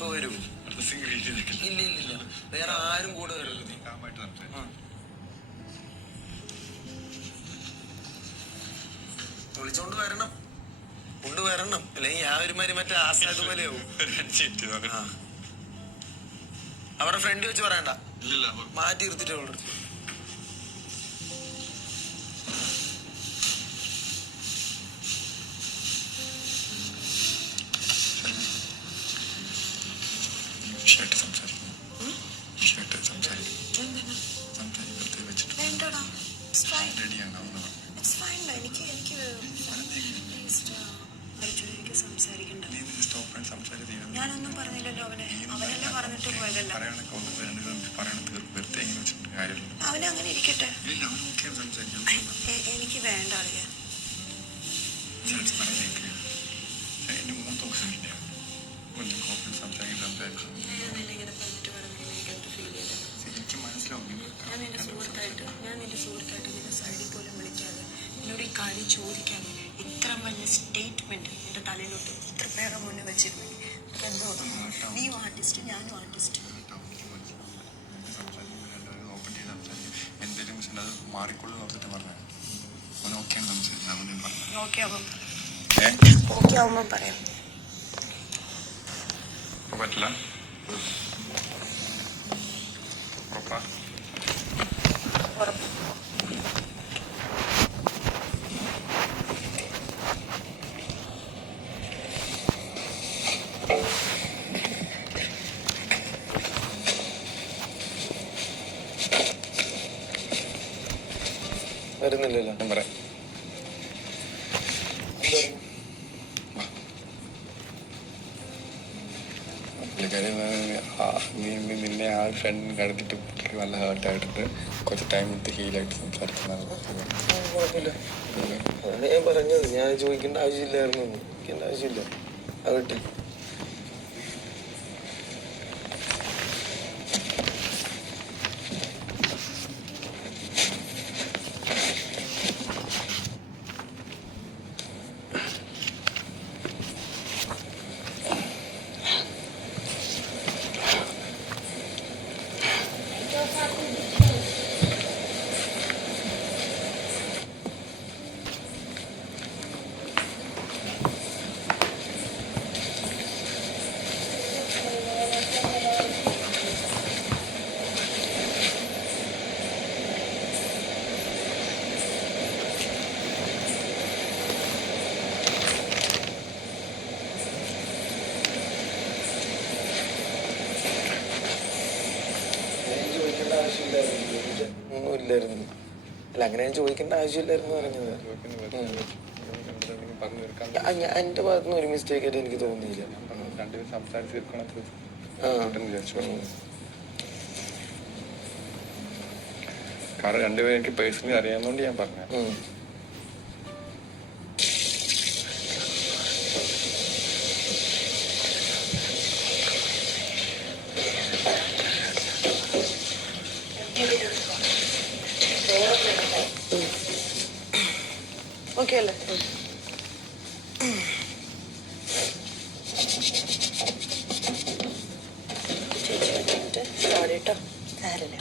ഇപ്പൊ വരും. ഇല്ല ഇല്ല ഇല്ല, വേറെ ആരും കൂടെ വരും. വിളിച്ചോണ്ട് വരണം, കൊണ്ടുവരണം, അല്ലെങ്കിൽ ഞാൻ ഒരുമാതിരി മറ്റേ ആസാദ് പോലെയാവും. അവരുടെ ഫ്രണ്ട് വെച്ച് പറയണ്ട, മാറ്റി നിർത്തിട്ടേ ഉള്ളു. ഞാനൊന്നും പറഞ്ഞില്ലല്ലോ അവനെ, അവനല്ലേ പറഞ്ഞിട്ട് പോയതല്ല. അവനങ്ങനെ ഇരിക്കട്ടെ, എനിക്ക് വേണ്ട അറിയാൻ. ഞാൻ നിന്റെ സുഹൃത്തായിട്ട് നിന്റെ സൈഡിൽ പോലും വിളിക്കാതെ എന്നോട് ഈ കാര്യം ചോദിക്കാതെ ഇത്ര വലിയ സ്റ്റേറ്റ്മെന്റ് എന്റെ തലയിലോട്ട് ഇത്ര പേരെ മുന്നേ വെച്ചിരുന്നു. എന്തോ നീ ആർട്ടിസ്റ്റ്, ഞാനും ആർട്ടിസ്റ്റ്. ഓക്കെ ആവുമ്പോ പറയാം. പറ്റില്ല വരുന്നില്ലല്ലോ. ഞാൻ പറയാം. നിന്നെ ആ ഫ്രണ്ട് കടത്തിട്ട് നല്ല ഹേർട്ടായിട്ടിട്ട് കുറച്ച് ടൈം എടുത്ത് ഹീലായിട്ട് സംസാരിക്കുന്നതാണ്. കുഴപ്പമില്ല, അതാണ് ഞാൻ പറഞ്ഞത്. ഞാൻ ചോദിക്കേണ്ട ആവശ്യമില്ലായിരുന്നു, ചോദിക്കേണ്ട ആവശ്യമില്ല. ആകട്ടെ. ഒന്നുമില്ലായിരുന്നു. അല്ല, അങ്ങനെ ഞാൻ ചോദിക്കേണ്ട ആവശ്യമില്ലായിരുന്നു പറഞ്ഞത്. എന്റെ ഭാഗത്തുനിന്ന് ഒരു മിസ്റ്റേക്ക് ആയിട്ട് എനിക്ക് തോന്നിയില്ല. കാരണം രണ്ടുപേരും എനിക്ക് പേഴ്സണലി അറിയാവുന്നതുകൊണ്ട് ഞാൻ പറഞ്ഞു. ഓക്കെ അല്ലേ? സോറി കേട്ടോ, സാരമില്ല.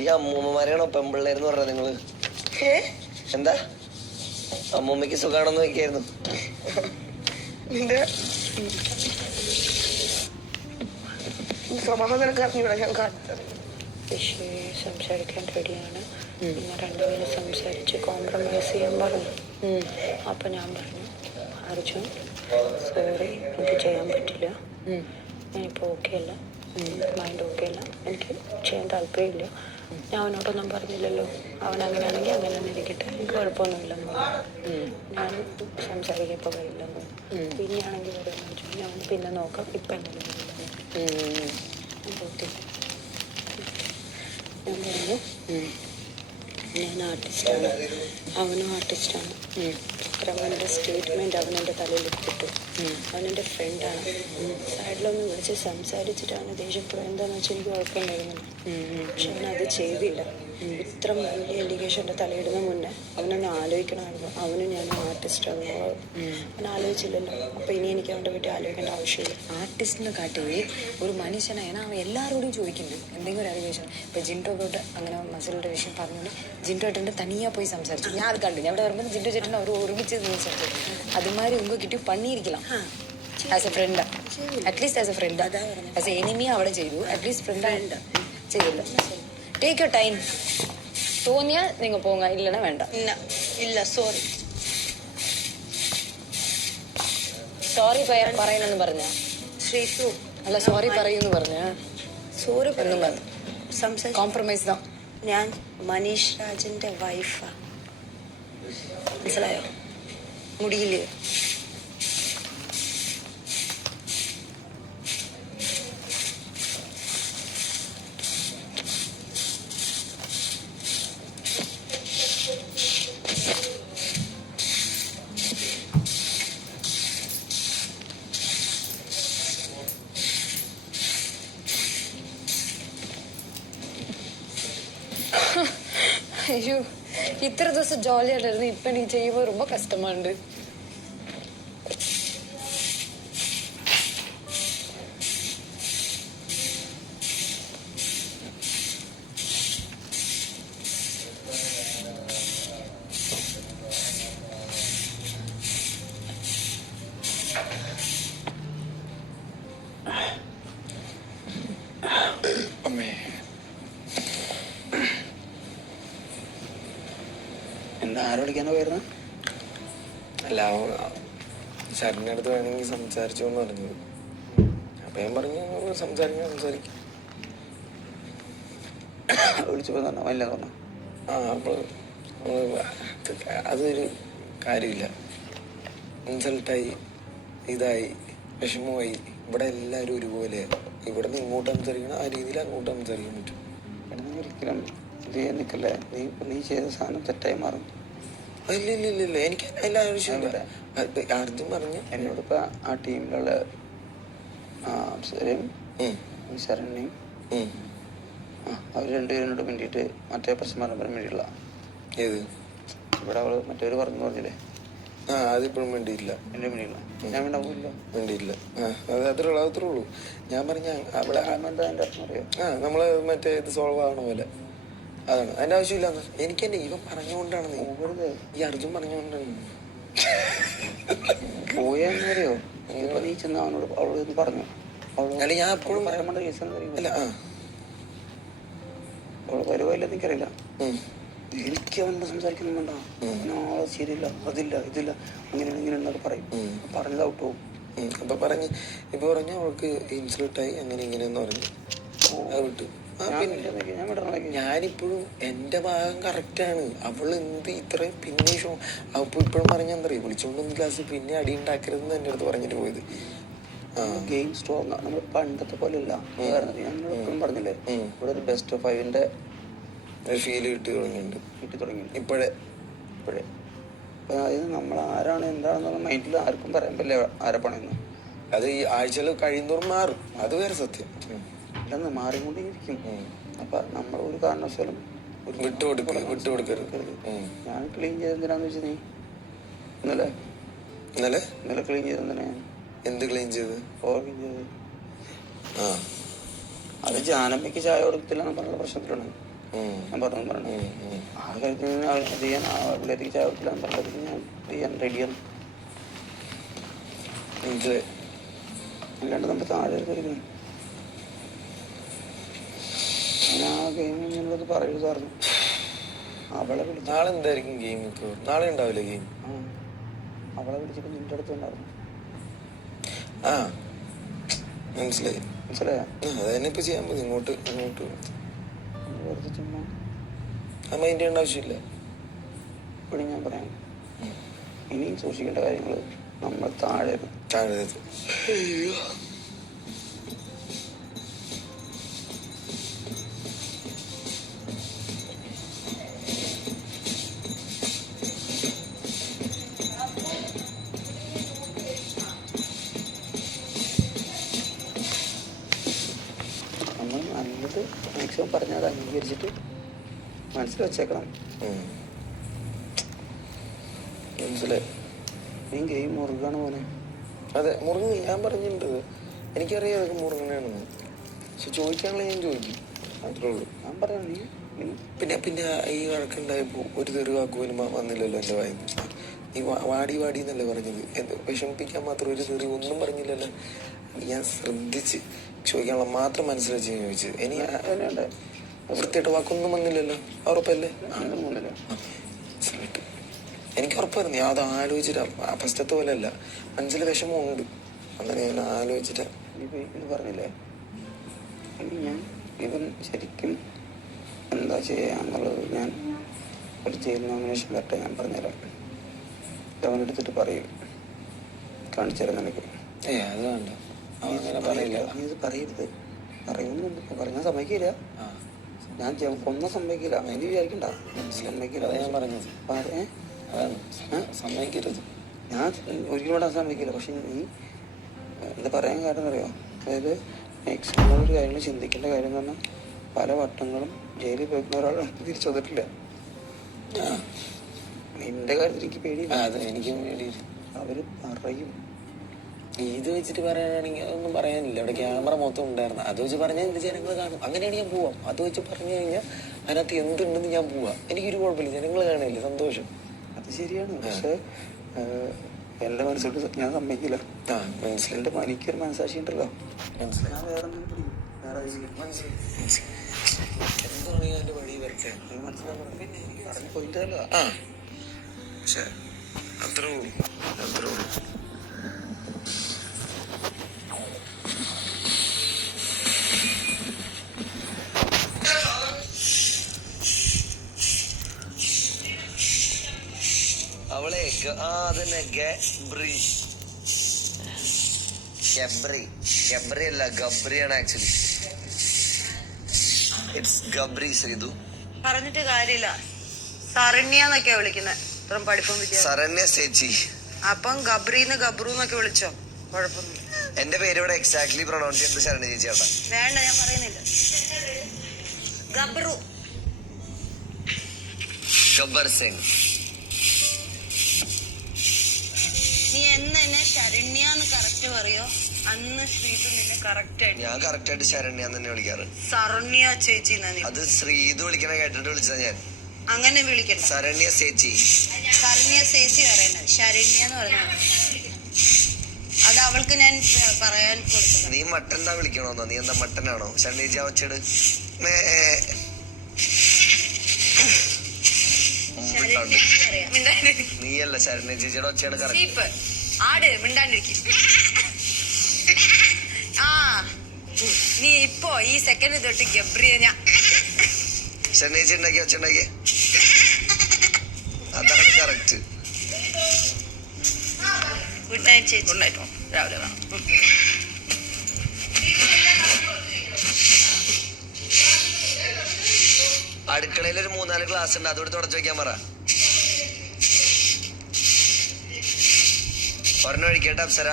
ഈ അമ്മൂമ്മമാരെയാണോ പെമ്പിള്ളേരെന്ന് പറഞ്ഞത് നിങ്ങള്? എന്താ അമ്മൂമ്മക്ക് സുഖാണെന്ന് നോക്കിയായിരുന്നു. നിന്റെ സ്വഭാവം നിനക്ക് അറിഞ്ഞൂടാ. ഞാൻ സംസാരിക്കാൻ റെഡിയാണ്. പിന്നെ രണ്ടുപേരും സംസാരിച്ച് കോംപ്രമൈസ് ചെയ്യാൻ പറഞ്ഞു. അപ്പം ഞാൻ പറഞ്ഞു, അർജുൻ സോറി, എനിക്ക് ചെയ്യാൻ പറ്റില്ല, ഞാനിപ്പോൾ ഓക്കെ അല്ല, മൈൻഡ് ഓക്കെ അല്ല, എനിക്ക് ചെയ്യാൻ താല്പര്യമില്ല. ഞാൻ അവനോടൊന്നും പറഞ്ഞില്ലല്ലോ, അവൻ അങ്ങനെയാണെങ്കിൽ അങ്ങനെ തന്നെ ഇരിക്കട്ടെ, എനിക്ക് കുഴപ്പമൊന്നുമില്ലെന്ന് പറഞ്ഞു. ഞാൻ സംസാരിക്കാൻ ഇപ്പോൾ വരില്ലെന്ന്. പിന്നെയാണെങ്കിൽ വരുമെന്ന് വെച്ചു. ഞാൻ പിന്നെ നോക്കാം, ഇപ്പം എന്തെങ്കിലും പോകത്തില്ല. ഞാൻ പറഞ്ഞു, ഞാൻ ആർട്ടിസ്റ്റാണ്, അവനും ആർട്ടിസ്റ്റാണ്. അത്ര അവൻ്റെ സ്റ്റേറ്റ്മെൻറ്റ് അവനെൻ്റെ തലയിൽ ഇട്ടിട്ടു. അവനെൻ്റെ ഫ്രണ്ടാണ്. സൈഡിലൊന്ന് വിളിച്ച് സംസാരിച്ചിട്ട് അവനെ ദേഷ്യപ്പെടുക എന്താണെന്ന് വെച്ചാൽ എനിക്ക് കുഴപ്പമുണ്ടായിരുന്നില്ല. പക്ഷെ അവനത് ചെയ്തില്ല. ഇത്ര വലിയ എലിഗേഷൻ എൻ്റെ തലയിടുന്ന മുന്നേ അവനൊന്ന് ആലോചിക്കണമായിരുന്നു. അവനും ഞാൻ ആർട്ടിസ്റ്റാണ്. അവൻ ആലോചിച്ചില്ലല്ലോ. അപ്പോൾ ഇനി എനിക്ക് അവൻ്റെ പറ്റി ആലോചിക്കേണ്ട ആവശ്യമില്ല. ആർട്ടിസ്റ്റിനെ കാട്ടി ഒരു മനുഷ്യനാണ്. അവൻ എല്ലാവരോടും ചോദിക്കുന്നുണ്ട് എന്തെങ്കിലും ഒരു അലിഗേഷൻ. ഇപ്പോൾ ജിൻറ്റോട്ട് അങ്ങനെ മസിലിൻ്റെ വിഷയം പറഞ്ഞുകൊണ്ട് ജിൻറ്റോ ഏട്ടൻ്റെ തനിയാ പോയി സംസാരിച്ചു. ഞാൻ അത് കണ്ടു. ഞാൻ അവിടെ വരുമ്പോൾ ജിൻറ്റോ ചേട്ടൻ അവർ ഒരുമിച്ച് സംസാരിച്ചു. അതുമാതിരി ഉങ്ക കിട്ടി പണിയിരിക്കണം as a friend. At least as a friend. As a enemy അവിടെ ചെയ്തു. അറ്റ്ലീസ്റ്റ് ഫ്രണ്ട് ചെയ്തില്ല. Take your time. തോന്നിയാൽ നിങ്ങൾ പോങ്ങ, ഇല്ലണ വേണ്ട. ഇല്ല സോറി. സോറി പറയണമെന്ന് പറഞ്ഞ ശ്രീസു അല്ല, സോറി പറയൂന്ന് പറഞ്ഞ സോറി ഒന്നും പറഞ്ഞു. സംസാരിച്ചു. കോംപ്രമൈസ് தான். ഞാൻ മനീഷ് രാജിൻ്റെ വൈഫാ. മനസ്സിലായോ? മുടിയില്ലേ? അയ്യോ, ഇത്ര ദിവസം ജോലിയായിട്ടായിരുന്നു. ഇപ്പൊ നീ ചെയ്യുമ്പോൾ ரொம்ப കഷ്ടമുണ്ട്. എന്താ ആരോ വിളിക്കാനോ പോയിരുന്ന? അല്ല, ശരണിൻ്റെ അടുത്ത് വേണമെങ്കിൽ സംസാരിച്ചു എന്ന് പറഞ്ഞത്. അപ്പം ഞാൻ പറഞ്ഞു സംസാരിക്കും. വിളിച്ചപ്പോൾ തന്നെ വല്ല തോന്നാ. അപ്പോൾ അതൊരു കാര്യമില്ല. ഇൻസൾട്ടായി, ഇതായി, വിഷമമായി. ഇവിടെ എല്ലാവരും ഒരുപോലെ. ഇവിടെ നിന്ന് ഇങ്ങോട്ട് സംസാരിക്കണം, ആ രീതിയിൽ അങ്ങോട്ട് സംസാരിക്കാൻ പറ്റും. ഒരിക്കലും ഇത് ചെയ്യാൻ നിൽക്കല്ലേ. നീ ചെയ്ത സാധനം തെറ്റായി മാറും. ഇല്ല, എനിക്ക് എല്ലാ ആവശ്യമില്ല. അർജുൻ പറഞ്ഞ് എന്നോടിപ്പോൾ ആ ടീമിലുള്ള അപ്സരയും ശരണ്യയും അവർ രണ്ടുപേരോട് വേണ്ടിയിട്ട് മറ്റേ പ്രശ്നം പറഞ്ഞാൽ വേണ്ടിയില്ല. ഏത്? ഇവിടെ അവൾ മറ്റൊരു പറഞ്ഞില്ലേ? അതിപ്പോഴും വേണ്ടിയില്ല. എൻ്റെ വേണ്ടിയില്ല. ഞാൻ വേണ്ടാവില്ല. വേണ്ടിയില്ല. അത്രേ ഉള്ളൂ. ഞാൻ പറഞ്ഞ അവിടെ എന്താ എൻ്റെ അർത്ഥം അറിയോ? നമ്മള് മറ്റേ ഇത് സോൾവ് ആവണ പോലെ. അതാണ് അതിന്റെ ആവശ്യമില്ല. എനിക്ക് തന്നെ ഇവൻ പറഞ്ഞുകൊണ്ടാണ് ഈ അർജുൻ പറഞ്ഞുകൊണ്ടാണ് പോയെന്നറിയോ? നീ ചെന്ന് അവനോട് അവളോട് പറഞ്ഞു. അല്ല, ഞാൻ എപ്പോഴും പറയാൻ വേണ്ട കേസ് അല്ല. അവള് വരുവല്ല എനിക്കറിയില്ല. എനിക്ക് അവനോട് സംസാരിക്കുന്നു വേണ്ട. നാളെ ശരിയില്ല, അതില്ല, ഇതില്ല, അങ്ങനെയാണ് ഇങ്ങനെയാണെന്നൊക്കെ പറയും. പറഞ്ഞത് ഔട്ട് പോകും. അപ്പൊ പറഞ്ഞു അവൾക്ക് ഇൻസുലേറ്റായി അങ്ങനെ ഇങ്ങനെയെന്ന് പറഞ്ഞു അത് വിട്ടു. ഞാനിപ്പോഴും എന്റെ ഭാഗം കറക്റ്റാണ്. അവള് എന്ത് ഇത്രയും പിന്നെ അപ്പൊ ഇപ്പോഴും പറഞ്ഞറിയാം വിളിച്ചോണ്ടൊന്നും ക്ലാസ് പിന്നെ അടി ഉണ്ടാക്കരുതെന്ന് എൻ്റെ അടുത്ത് പറഞ്ഞിട്ട് പോയത്. Game strong. നമ്മൾ പണ്ടത്തെ പോലെ അല്ല. ഞങ്ങൾ പറഞ്ഞില്ലേ ഇവിടെ ഒരു ബെസ്റ്റ് ഓഫ് 5ന്റെ ഫീല് കിട്ടി തുടങ്ങി ഇപ്പോഴേ. അതായത് നമ്മൾ ആരാണ് എന്താണെന്നുള്ള മൈൻഡിൽ ആർക്കും പറയാൻ പറ്റില്ല ആരെ പണിയെന്ന്. അത് ഈ ആഴ്ചയിൽ കഴിയുന്നോറും മാറും. അത് വേറെ സത്യം. ഇല്ലെന്ന് മാറിക്കൊണ്ടേയിരിക്കും. അപ്പൊ നമ്മൾ ഒരു കാരണവശാലും വിട്ടുകൊടുക്കരുത്. ഞാൻ ക്ലീൻ ചെയ്തെന്തിനാന്ന് വെച്ചാൽ നീ ഇന്നലെ ക്ലീൻ ചെയ്തെന്തിനാ? എന്ത് ക്ലീൻ ചെയ്ത്? ക്ലീൻ ചെയ്ത് അത് ജാനമ്മയ്ക്ക് ചായ കൊടുത്തില്ലെന്ന് പറഞ്ഞ പ്രശ്നത്തിലാണ് ഞാൻ പറഞ്ഞു. ആ കാര്യത്തിൽ അത് ചെയ്യാൻ പിള്ളേർക്ക് ചായ കൊടുത്തില്ലെന്ന് പറഞ്ഞത് ഞാൻ ചെയ്യാൻ റെഡിയാണ്. അല്ലാണ്ട് നമ്മൾ താഴെ കയറി ഞാൻ ആ ഗെയിം എന്നുള്ളത് പറയരുതായിരുന്നു. അവളെ വിളിച്ചു. നാളെ എന്തായിരിക്കും ഗെയിം? നാളെ ഉണ്ടാവില്ലേ ഗെയിം? അവളെ വിളിച്ചപ്പോൾ നിന്റെ അടുത്ത് ഉണ്ടായിരുന്നു. മനസ്സിലായോ? അതന്നെ ഇപ്പൊ ചെയ്യാൻ പറ്റും. ഇങ്ങോട്ട് വെറുതെ ചുമ്മാ മൈൻഡ് ചെയ്യേണ്ട ആവശ്യമില്ല. ഇപ്പോഴും ഞാൻ പറയാം, ഇനിയും സൂക്ഷിക്കേണ്ട കാര്യങ്ങൾ നമ്മൾ താഴെ അത് മാക്സിമം പറഞ്ഞാൽ അത് അംഗീകരിച്ചിട്ട് മനസ്സിൽ വെച്ചേക്കണം. മനസ്സിലായി. നീ ഗെയിം മുറുകാണ് മോനെ. അതെ മുറുങ്ങി, ഞാൻ പറഞ്ഞിട്ടുണ്ട്. എനിക്കറിയാം അതൊക്കെ മുറുങ്ങനെയാണെന്ന്. പക്ഷെ ചോദിക്കാനുള്ള ഞാൻ ചോദിക്കും, മാത്രമേ ഉള്ളൂ. ഞാൻ പറയാം നീ പിന്നെ പിന്നെ ഈ വഴക്കുണ്ടായപ്പോൾ ഒരു തെറി വാക്കുപോലും വന്നില്ലല്ലോ എൻ്റെ വായിൽ. നീ വാടി വാടി എന്നല്ലേ പറഞ്ഞത്, വിഷമിപ്പിക്കാൻ മാത്രം ഒരു തെറി ഒന്നും പറഞ്ഞില്ലല്ലോ. ഞാൻ ശ്രദ്ധിച്ച് ചോദിക്കാനുള്ള മാത്രം മനസ്സിൽ വെച്ച് ചോദിച്ചത്. വൃത്തിയായിട്ട് വാക്കൊന്നും വന്നില്ലല്ലോ, ഉറപ്പല്ലേ? എനിക്ക് ഉറപ്പായിരുന്നു. ഞാൻ അത് ആലോചിച്ചിട്ടാ, ഫസ്റ്റത്തെ പോലെ അല്ല, മനസ്സിൽ വിഷമമുണ്ട്. അങ്ങനെ ഞാൻ ആലോചിച്ചിട്ടാ. ഇത് പറഞ്ഞില്ലേ ഇനി ഞാൻ ഇവൻ ശരിക്കും എന്താ ചെയ്യാന്നുള്ളത് ഞാൻ ഒരു ജയിൽ നോമിനേഷൻ ലെറ്റർ ഞാൻ പറഞ്ഞുതരാം. അവനെടുത്തിട്ട് പറയും, കാണിച്ചു തരാം നിനക്ക്. അത് വേണ്ട, അങ്ങനെ പറയില്ല. നീ ഇത് പറയരുത്, പറയുന്നുണ്ട്. പറഞ്ഞാൽ സമ്മതിക്കില്ല, ഞാൻ ഒന്നും സമ്മതിക്കില്ല. നീ വിചാരിക്കണ്ട, സമ്മതിക്കില്ല. ഞാൻ പറഞ്ഞത് സമ്മതിക്കരുത്. ഞാൻ ഒരിക്കലും ഇവിടെ സമ്മതിക്കില്ല. പക്ഷെ നീ എന്താ പറയാൻ കാരണം അറിയോ? അതായത് മാക്സിമം ഒരു കാര്യങ്ങൾ ചിന്തിക്കേണ്ട കാര്യം എന്ന് പറഞ്ഞാൽ പല വട്ടങ്ങളും ജയിലിൽ പോയിക്കുന്ന ഒരാൾ തിരിച്ചു വന്നിട്ടില്ല. നിന്റെ കാര്യത്തിൽ എനിക്ക് പേടിയില്ല. അതെ, എനിക്കും പേടിയില്ല. അവര് പറയും. ഇത് വെച്ചിട്ട് പറയാനാണെങ്കിൽ അതൊന്നും പറയാനില്ല. അവിടെ ക്യാമറ മൊത്തം ഉണ്ടായിരുന്നു. അത് വെച്ച് പറഞ്ഞാൽ എന്റെ ജനങ്ങൾ കാണും. അങ്ങനെയാണ് ഞാൻ പോവാം. അത് വെച്ച് പറഞ്ഞു കഴിഞ്ഞാൽ അതിനകത്ത് എന്തുണ്ടെന്ന് ഞാൻ പോവാം. എനിക്കൊരു കുഴപ്പമില്ല, ജനങ്ങൾ കാണില്ലേ, സന്തോഷം. അത് ശരിയാണ്. പക്ഷെ എന്റെ മനസ്സോട്ട് ഞാൻ സമ്മതിക്കില്ല. മനസ്സിലായി. എന്റെ എനിക്കൊരു മനസ്സാക്ഷി ഉണ്ടല്ലോ. മനസ്സിലായി. ഞാൻ വേറെ എന്താണ് എന്റെ വഴി വരട്ടെ, മനസ്സിലാക്കണം. പോയിട്ടല്ലോ. പക്ഷെ അത്രേ ഉള്ളൂ. അവളെ അതന്നെ ഗബ്രി അല്ല, ഗബ്രിയാണ് ആക്ച്വലി. ഇറ്റ്സ് ഗബ്രി ശ്രീതു. പറഞ്ഞിട്ട് കാര്യമില്ല, സരണ്യാന്നൊക്കെയാ വിളിക്കുന്നത്. ഇത്രയും പഠിപ്പും വിദ്യാഭ്യാസം. സരണ്യ ചേച്ചി. അപ്പം ഗബ്രീന്ന് ഗബ്രൂന്നൊക്കെ വിളിച്ചോ, കുഴപ്പമൊന്നും. എന്റെ പേര് ഇവിടെ എക്സാക്ട്ലി പ്രൊണൗൺസ് ചെയ്യുന്നത് ശരണ്യ ചേച്ചി ആട്ടാ. വേണ്ട, ഞാൻ പറയുന്നില്ല. ഗബ്രു. ഗബ്ബർ സിംഗ്. നീ എന്നെ ശരണ്യാന്ന് കറക്റ്റ് പറയോ? അന്ന് ശ്രീതു നിന്നെ കറക്റ്റ് ആയിട്ട്. ഞാൻ കറക്റ്റ് ആയിട്ട് ശരണ്യ തന്നെ വിളിക്കാറ്. സരണ്യ ചേച്ചി. അത് ശ്രീതു വിളിക്കണ കേട്ടിട്ട് വിളിച്ചതാ ഞാൻ. അങ്ങനെ വിളിക്കണ്ട, ശരണ്യ ചേച്ചി. ശരണ്യ ചേച്ചി പറയണത്, ശരണ്യ എന്ന് പറഞ്ഞാൽ അത് അവൾക്ക് ഞാൻ പറയാൻ കൊടുത്തത്. നീ മട്ടൻ എന്താ വിളിക്കണോന്നോ? നീ എന്താ മട്ടനാണോ? ശരണ്യ ചേച്ചി അവച്ചട് നീയല്ല, ശരണ്യ ചേച്ചിയുടെ ഒച്ചയാണ് കറക്റ്റ്. ആട് മിണ്ടാണ്ടിരിക്കും. ആ നീ ഇപ്പോ ഈ സെക്കൻഡ് തൊട്ട് ഗബ്രിയ ഞാൻ ശരണ്യ ചേച്ചി ഉണ്ടാക്കി ഒച്ചുണ്ടാക്കിയേ, അതാണ് കറക്റ്റ്. ഗുഡ് നൈറ്റ് ചേച്ചി. Good night. രാവിലെ കാണാം. അടുക്കളയിൽ ഒരു 3-4 ഗ്ലാസ് ഉണ്ട്, അതോടെ തുടച്ചു വെക്കാൻ പറ. ഒരെണ്ണം ഒഴിക്കട്ടെ അപ്സര.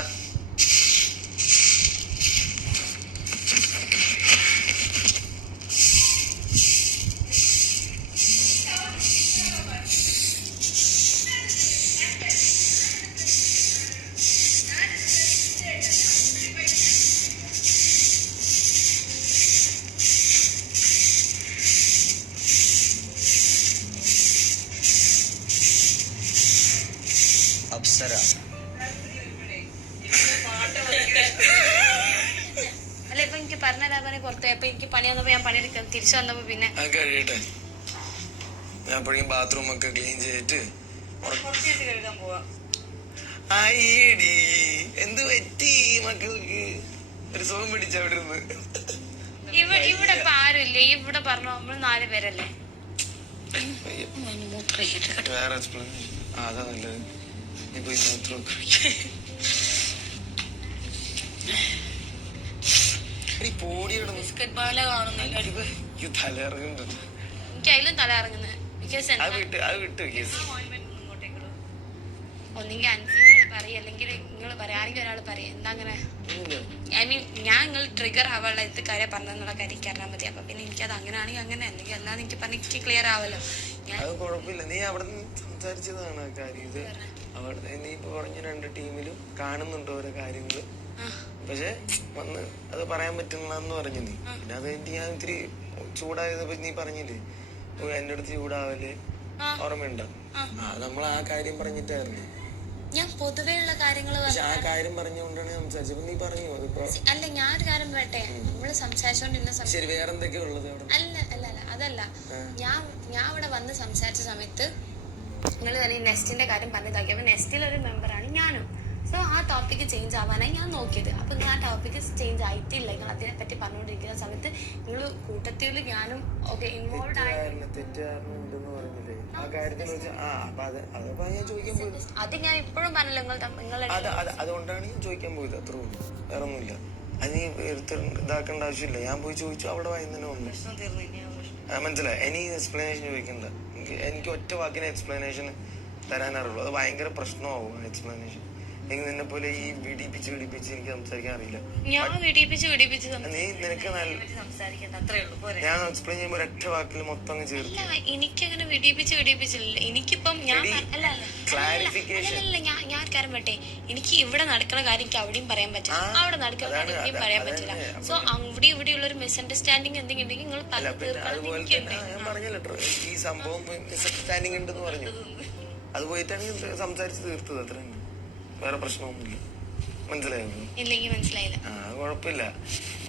അപ്സര അല്ല, ഇപ്പൊ എനിക്ക് പറഞ്ഞുതരാൻ പറഞ്ഞ പുറത്തുപോയപ്പോ എനിക്ക് പണി വന്നപ്പോ ഞാൻ പണിയെടുക്കാം. തിരിച്ചു വന്നപ്പോ പിന്നെ കഴിയട്ടെ, ഞാൻ അപ്പോഴേക്കും ബാത്റൂം ഒക്കെ ക്ലീൻ ചെയ്തിട്ട് കഴുകാൻ പോവാ. അയ്യടി എന്ത് പറ്റി മക്കൾക്ക്? ഒരു സുഖം പിടിച്ച അവിടെ ഇരുന്ന്. ഇവിടെ ഇപ്പൊ ആരുമില്ലേ? ഇവിടെ പറഞ്ഞു നമ്മൾ 4 പേരല്ലേ. വേറെ എക്സ്പ്ലനേഷൻ അതാ നല്ലത്. ഇപ്പൊ മൂത്രം പോടി ബിസ്ക്കറ്റ് പാല കാണുന്നില്ല. തലയിറങ്ങുന്നുണ്ട്. എനിക്ക് അതിലും തല ഇറങ്ങുന്നത്. അത് വിട്ട് കേസ് ഒന്നെങ്കിൽ പറയും, അല്ലെങ്കിൽ നിങ്ങൾ പറയാം, ആരെങ്കിലും ഒരാൾ പറയും എന്താ അങ്ങനെ. ഇല്ല. ഐ മീൻ ഞാൻ നിങ്ങൾ ട്രിഗർ ആവാനുള്ള എന്ത് കാര്യം പറഞ്ഞെന്നുള്ള കാര്യം എനിക്ക് അറിയാൻ മതി. അപ്പൊ പിന്നെ എനിക്കത് അങ്ങനെയാണെങ്കിൽ അങ്ങനെ, അല്ലെങ്കിൽ അല്ലാതെ എനിക്ക് പറഞ്ഞ എനിക്ക് ക്ലിയർ ആവല്ലോ. ഞാൻ അത് കുഴപ്പമില്ല, നീ അവിടെ നിന്ന് സംസാരിച്ചതാണ് ആ കാര്യം. ഇത് അവിടെ നീ ഇപ്പൊ പറഞ്ഞ 2 ടീമിലും കാണുന്നുണ്ട് ഓരോ കാര്യങ്ങള്. പക്ഷെ വന്ന് അത് പറയാൻ പറ്റുന്നില്ലെന്ന് പറഞ്ഞു നീ. പിന്നെ അത് കഴിഞ്ഞിട്ട് ഞാൻ ഇത്തിരി ചൂടായത് നീ പറഞ്ഞില്ലേ, എന്റെ അടുത്ത് ചൂടാവല് ഓർമ്മയുണ്ടോ? നമ്മൾ ആ കാര്യം പറഞ്ഞിട്ടായിരുന്നു. ഞാൻ പൊതുവേ ഉള്ള കാര്യങ്ങൾ പക്ഷെ ആ കാര്യം പറഞ്ഞുകൊണ്ടാണ് സംസാരിച്ചത്. നീ പറഞ്ഞു അതിപ്പോ അല്ല, ഞാനൊരു കാര്യം പറയട്ടെ, നമ്മള് സംസാരിച്ചോണ്ടിരുന്ന ശരി, വേറെ എന്തൊക്കെയാ ഉള്ളത് അവിടെ? അല്ല അല്ല അല്ല അതല്ല, ഞാൻ അവിടെ വന്ന് സംസാരിച്ച സമയത്ത് നിങ്ങൾ തന്നെ നെസ്റ്റിന്റെ കാര്യം പറഞ്ഞതാക്കി. അപ്പൊ നെസ്റ്റിലൊരു മെമ്പറാണ് ഞാനും. സോ ആ ടോപ്പിക്ക് ചേഞ്ച് ആവാനായി ഞാൻ നോക്കിയത്. അപ്പൊ ഞാൻ ആ ടോപ്പിക്ക് ചേഞ്ച് ആയിട്ടില്ല. നിങ്ങൾ അതിനെ പറ്റി പറഞ്ഞുകൊണ്ടിരിക്കുന്ന സമയത്ത് നിങ്ങൾ കൂട്ടത്തിൽ ഞാനും ഓക്കെ ഇൻവോൾവ് ആയി. തെറ്റുകാരനുണ്ടെന്ന് പറഞ്ഞില്ലേ ആ കാര്യത്തിൽ വെച്ച്? അതപ്പോ ഞാൻ ചോദിക്കാൻ പോയത്. അത് ഞാൻ ഇപ്പോഴും പറഞ്ഞല്ലോ നിങ്ങളുടെ അതുകൊണ്ടാണ് ഞാൻ ചോദിക്കാൻ പോയത്. അത്രേ ഉള്ളൂ, വേറെ ഒന്നുമില്ല. അത് നീ ഇതാക്കേണ്ട ആവശ്യമില്ല. ഞാൻ പോയി ചോദിച്ചു, അവിടെ വായിന്നെ വന്നു. മനസ്സിലായി? ഇനി എക്സ്പ്ലനേഷൻ ചോദിക്കണ്ട. എനിക്ക് ഒറ്റ വാക്കിന് എക്സ്പ്ലനേഷൻ തരാനറിയുള്ളൂ. അത് ഭയങ്കര പ്രശ്നമാവും എക്സ്പ്ലനേഷൻ. എനിക്ക് നിന്നെ പോലെ ഈ വിടിപ്പിച്ച് എനിക്ക് സംസാരിക്കാൻ അറിയില്ല. നീ നിനക്ക് ഞാൻ എക്സ്പ്ലെയിൻ ചെയ്യുമ്പോ ഒരൊറ്റ വാക്കിൽ മൊത്തം അങ്ങ് ചേർത്ത്. എനിക്കങ്ങനെ വിടിപ്പിച്ചില്ല. എനിക്കിപ്പം ഞാൻ ക്ലാരിഫിക്കേഷൻ. ഞാൻ കാര്യം പറ്റേ, എനിക്ക് ഇവിടെ നടക്കുന്ന കാര്യം എനിക്ക് അവിടെയും പറയാൻ പറ്റില്ല, അവിടെ നടക്കുന്ന കാര്യം ഇവിടെയും പറയാൻ പറ്റില്ല. സോ അവിടെ ഇവിടെയുള്ള ഒരു മിസ്അണ്ടർസ്റ്റാൻഡിങ് എന്തെങ്കിലും ഉണ്ടെങ്കിൽ നിങ്ങൾ അതുപോലെ തന്നെ ഞാൻ പറഞ്ഞല്ലോ, ഈ സംഭവം മിസ്അണ്ടർസ്റ്റാൻഡിങ് ഉണ്ടെന്ന് പറഞ്ഞു. അത് പോയിട്ടാണ് സംസാരിച്ച് തീർത്തത്. അത്ര തന്നെ, വേറെ പ്രശ്നമൊന്നുമില്ല. മനസ്സിലായോ? ഇല്ലെങ്കിൽ മനസ്സിലായില്ല. കുഴപ്പമില്ല.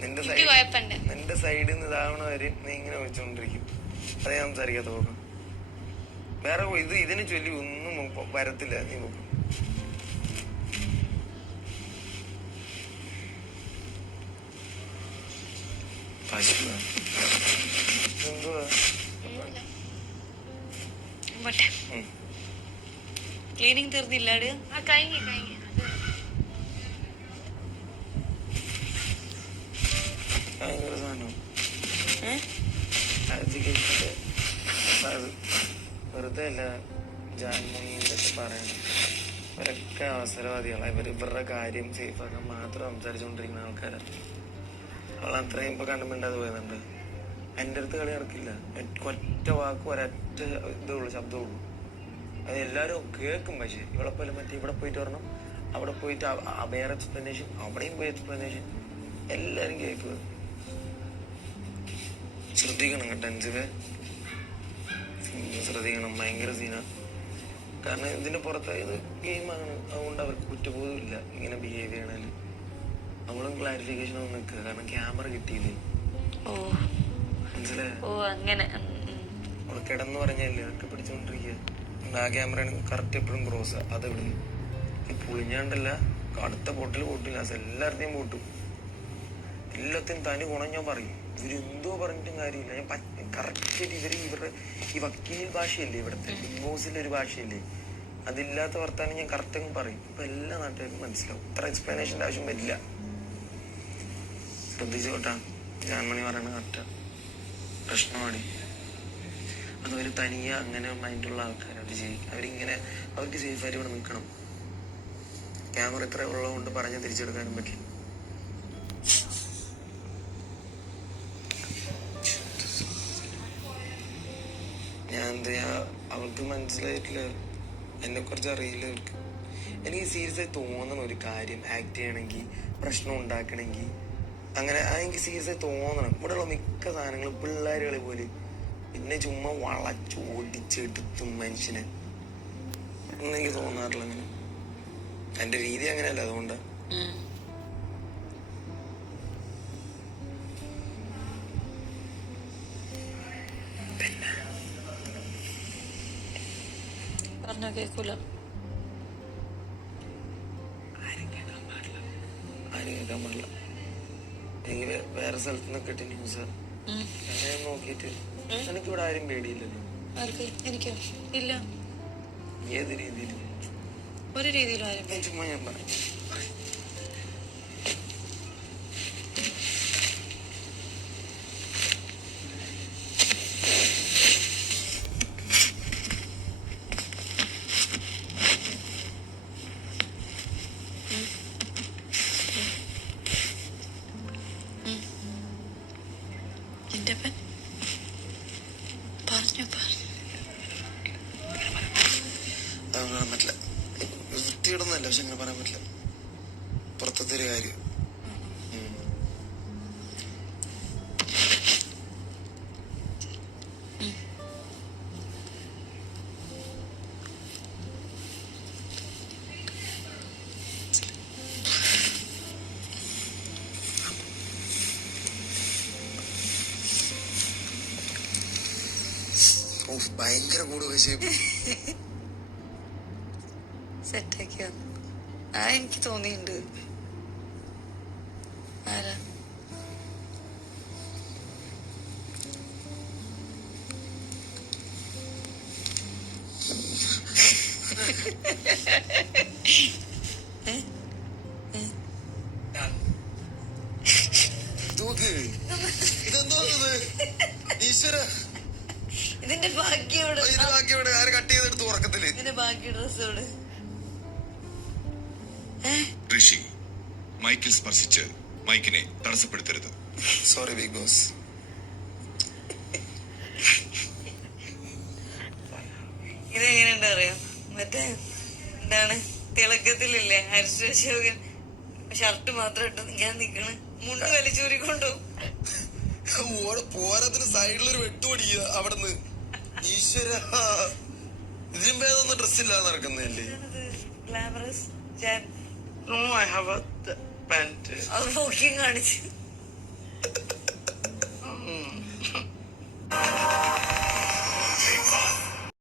നിന്റെ സൈഡിൽ നിന്ന് ഇതാവണ വരെ നീ ഇങ്ങനെ വെച്ചോണ്ടിരിക്കും. അതേ സംസാരിക്കാത്ത പോക്കാം. വേറെ ഇതിനെ ചൊല്ലി ഒന്നും വരത്തില്ല. നീ പോക്കും എന്തുവാ ക്ലീനിങ് തീർന്നില്ലാട്? കഴിഞ്ഞു. ഭയങ്കര സാധനം. വെറുതെ അല്ല ജാൻമണി ഇതൊക്കെ പറയണം. ഇവരൊക്കെ അവസരവാദികളാണ്. ഇവരുടെ കാര്യം സേഫാക്കാൻ മാത്രം സംസാരിച്ചുകൊണ്ടിരിക്കുന്ന ആൾക്കാരാണ്. അവൾ അത്രയും ഇപ്പൊ കണ്ടുമിണ്ടാതെ പോയതുണ്ട്. എൻ്റെ അടുത്ത് കളി നടക്കില്ല. ഒറ്റ വാക്കും ഒരൊറ്റ ഇതുള്ളൂ, ശബ്ദമുള്ളൂ. അത് എല്ലാവരും കേൾക്കും. പക്ഷേ ഇവിടെ പോലെ മറ്റേ ഇവിടെ പോയിട്ട് വരണം, അവിടെ പോയിട്ട് വേറെ എക്സ്പ്ലനേഷൻ, അവിടെയും പോയി എക്സ്പ്ലനേഷൻ, എല്ലാവരും കേൾക്കുക. ശ്രദ്ധിക്കണം കേട്ടോ അഞ്ചുവേ, ശ്രദ്ധിക്കണം. ഭയങ്കര സീന. കാരണം ഇതിന്റെ പുറത്ത് ഇത് ഗെയിമാണ്. അതുകൊണ്ട് അവർക്ക് കുറ്റബോധം ഇല്ല ഇങ്ങനെ ബിഹേവ് ചെയ്യണേല്. നമ്മളും ക്ലാരിഫിക്കേഷൻ ഒന്നും നിൽക്കുക. കാരണം ക്യാമറ കിട്ടിയില്ലേ, മനസ്സിലായോ? അവിടെ കിടന്ന് പറഞ്ഞല്ലേ ഒക്കെ പിടിച്ചോണ്ടിരിക്കുക. ആ ക്യാമറയാണ് കറക്റ്റ് എപ്പോഴും ക്രോസ്. അതെവിടെ ഈ പുളിഞ്ഞാണ്ടല്ല, അടുത്ത പൊട്ടില്ല. എല്ലായിടത്തെയും പൊട്ടും. എല്ലാത്തിനും തനി ഗുണം ഞാൻ പറയും. ഇവരെന്തോ പറഞ്ഞിട്ടും കാര്യമില്ല. ഞാൻ കറക്റ്റായിട്ട് ഇവരുടെ ഈ വക്കീൽ ഭാഷയില്ലേ, ഇവിടുത്തെ ബിഗ് ബോസിലെ ഒരു ഭാഷയില്ലേ, അതില്ലാത്ത വർത്താനം ഞാൻ കറക്റ്റ് പറയും. ഇപ്പൊ എല്ലാ നാട്ടുകാർക്കും മനസ്സിലാവും. ഇത്ര എക്സ്പ്ലനേഷൻ്റെ ആവശ്യം വരില്ല. ശ്രദ്ധിച്ചോട്ടാ, ജാൻമണി പറയണ കറക്റ്റാ. പ്രശ്നമാണ്. അതൊരു തനിയെ അങ്ങനെ മൈൻഡുള്ള ആൾക്കാർ അവരിങ്ങനെ അവർക്ക് സേഫായിട്ട് ഇവിടെ നിൽക്കണം. ക്യാമറ ഇത്ര ഉള്ളതുകൊണ്ട് പറഞ്ഞ് തിരിച്ചെടുക്കാനും പറ്റില്ല. അവൾക്ക് മനസ്സിലായിട്ടില്ല, എന്നെ കുറിച്ച് അറിയില്ല അവർക്ക്. എനിക്ക് സീരിയസ് ആയി തോന്നണം ഒരു കാര്യം ആക്ട് ചെയ്യണമെങ്കിൽ, പ്രശ്നം ഉണ്ടാക്കണമെങ്കിൽ, അങ്ങനെ എനിക്ക് സീരിയസ് ആയി തോന്നണം. ഇവിടെയുള്ള മിക്ക സാധനങ്ങളും പിള്ളേരുകളെ പോലെ പിന്നെ ചുമ്മാ വളച്ചോടിച്ചെടുത്തും മനുഷ്യനെ എന്നെനിക്ക് തോന്നാറില്ല. അങ്ങനെ എന്റെ രീതി അങ്ങനെയല്ല. അതുകൊണ്ട് കേൾക്കൂല. ആരും കേൾക്കാൻ പാടില്ല. എനിക്ക് വേറെ സ്ഥലത്ത് നിന്ന് കിട്ടിയ ന്യൂസ് ഞാൻ നോക്കിയിട്ട് എനിക്കിവിടെ ആരും പേടിയില്ലല്ലോ. എനിക്കോ? ഇല്ല. ഏത് രീതിയിൽ? ഒരു രീതിയിലും ആരും. ചുമ്മാ ഞാൻ പറഞ്ഞു. നിന്റെ അപ്പൻ പറഞ്ഞു അത് പറയാൻ പറ്റില്ല. വൃത്തിയിടുന്നല്ല, പക്ഷെ അങ്ങനെ പറയാൻ പറ്റില്ല. പുറത്തത്തെ ഒരു കാര്യം. ഭയങ്കര കൂട് പക്ഷേ സെറ്റാക്കിയ ആ എനിക്ക് തോന്നിയിട്ടുണ്ട്. ആരാ ഇതെന്തോ ഈശ്വര, ഇതിന്റെ ഭാഗ്യോട് ഇതിന്റെ ബാക്കിയോടെ ആര് കട്ട് ചെയ്തെടുത്ത് ഉറക്കത്തില്. ഇതിന്റെ ഭാഗ്യ ഡ്രസ്സോട് ഋഷി മൈക്കിൽ സ്പർശിച്ച് മൈക്കിനെ തടസ്സപ്പെടുത്തരുത്. Sorry big boss. ഇതെങ്ങനെയുണ്ട് അറിയാം? മറ്റേ എന്താണ് തിളക്കത്തിലില്ലേ അരിശോകൻ ഷർട്ട് മാത്രം ഇട്ട് ഞാൻ നിക്കണ്, മുണ്ട് വലിച്ചൂരിക്കൊണ്ടു. പോരാത്തിന് സൈഡിലൊരു വെട്ടുപടിക്കുക അവിടുന്ന്. ഈശ്വര, ഇതിനും ഭേദമൊന്നും ഡ്രസ് ഇല്ലാതെ നടക്കുന്നതല്ലേ. Glamorous No, I have a pant. അത് നോക്കിയും കാണിച്ചു.